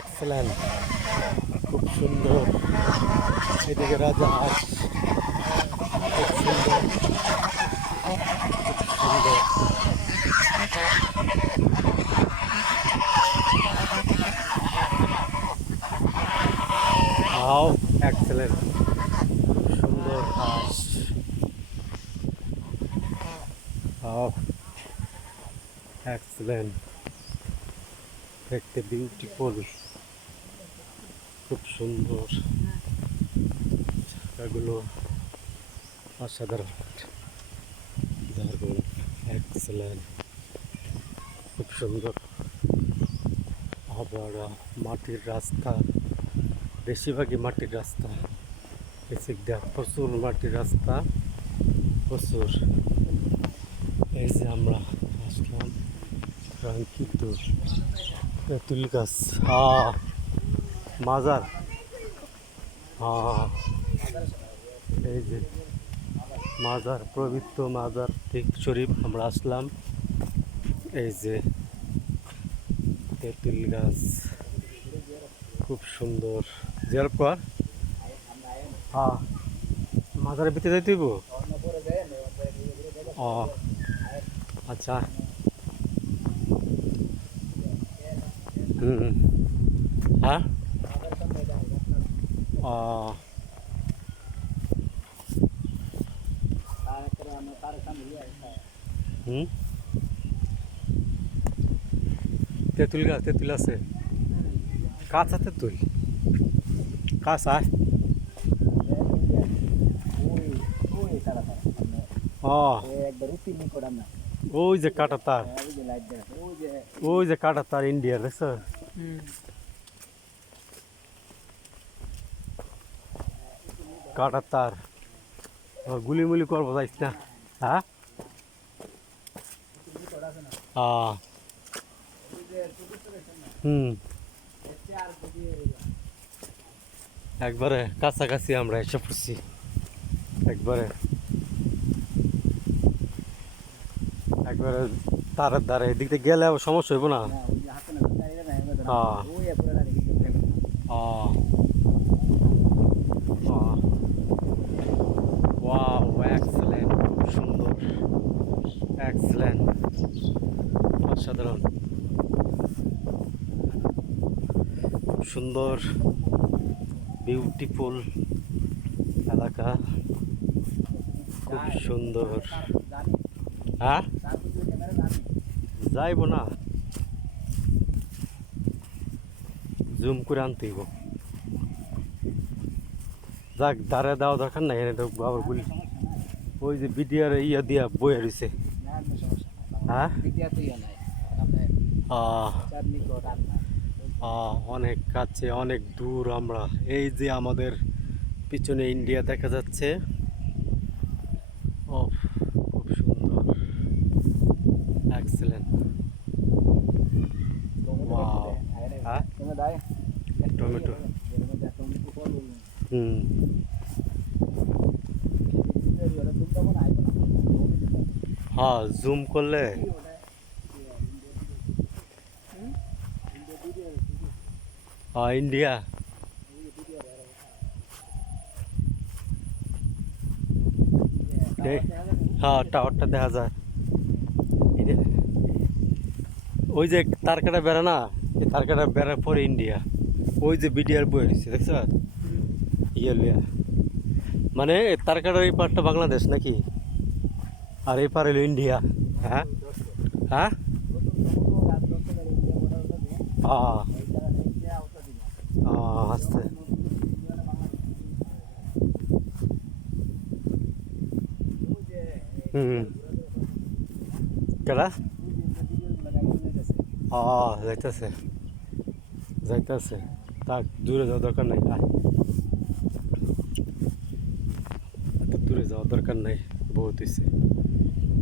Excellent, খুব সুন্দর। এদিকে রাজা হাঁস, খুব সুন্দর, সুন্দর। হাও এক্সেলেন্ট, খুব সুন্দর হাঁস। হাও এক্সেলেন্ট, দেখতে বিউটিফুল, খুব সুন্দর। এগুলো অসাধারণ, দারুণ, এক্সেলেন্ট, খুব সুন্দর। আবার মাটির রাস্তা, বেশিরভাগই মাটির রাস্তা। এদিক দিয়ে প্রচুর মাটির রাস্তা, প্রচুর। এই যে আমরা আসলাম কাঙ্ক্ষিত তেঁতুল গাছ, মাজার। এই যে মাজার, পবিত্র মাজার ঠিক শরীফ আমরা আসলাম। এই যে তেঁতুল গাছ, খুব সুন্দর। যার পর মাজারের ভিতরে যাইতে হইব। ও আচ্ছা, হ্যাঁ, ও তেঁতুল গাছ, তেঁতুল আছে, কাঁচা তেঁতুল, কাঁচা। ওই যে কাটা তার, ওই যে কাটা তার ইন্ডিয়ার, দেখছ? কাটা তার, গুলি মুলি করবো যাইস না। হ্যাঁ, একবারে কাছাকাছি আমরা এসে পড়ছি, একবারে একবারে তারের দ্বারে। এদিক দিয়ে গেলে সমস্যা হইব না। ওয়াও এক্সেলেন্ট, খুব সুন্দর, এক্সেলেন্ট, অসাধারণ, খুব সুন্দর, বিউটিফুল এলাকা, খুব সুন্দর। হ্যাঁ, যাইব না, জুম করে আনতে হইব। যাক, দাঁড়ে দেওয়া দরকার নাই, এনে ঢুকবো আবার গুলি। ওই যে বিডিআর ইয়া দিয়া বয়ে রয়েছে। হ্যাঁ, অনেক কাছে, অনেক দূর আমরা। এই যে আমাদের পিছনে ইন্ডিয়া দেখা যাচ্ছে। ও খুব সুন্দর, এক্সেলেন্ট, ওয়াও। হ্যাঁ, টমেটো, হ্যাঁ, জুম করলে ইন্ডিয়া। হ্যাঁ, টাওয়ারটা দেখা যায়। ওই যে তারকাটা বেড়া না, এই তারকাটা বেড়ার পরে ইন্ডিয়া। ওই যে বিডিআর বয়ে রয়েছে, দেখছ? ইয়া মানে তারকাটার এই পারটা বাংলাদেশ নাকি, আর এই পার হলো ইন্ডিয়া। হ্যাঁ, হ্যাঁ, আসতে কেডা? যাইতেছে, যাইতেছে, তাক দূরে যাওয়ার দরকার নাই। এত দূরে যাওয়ার দরকার নাই, বহুত হয়েছে।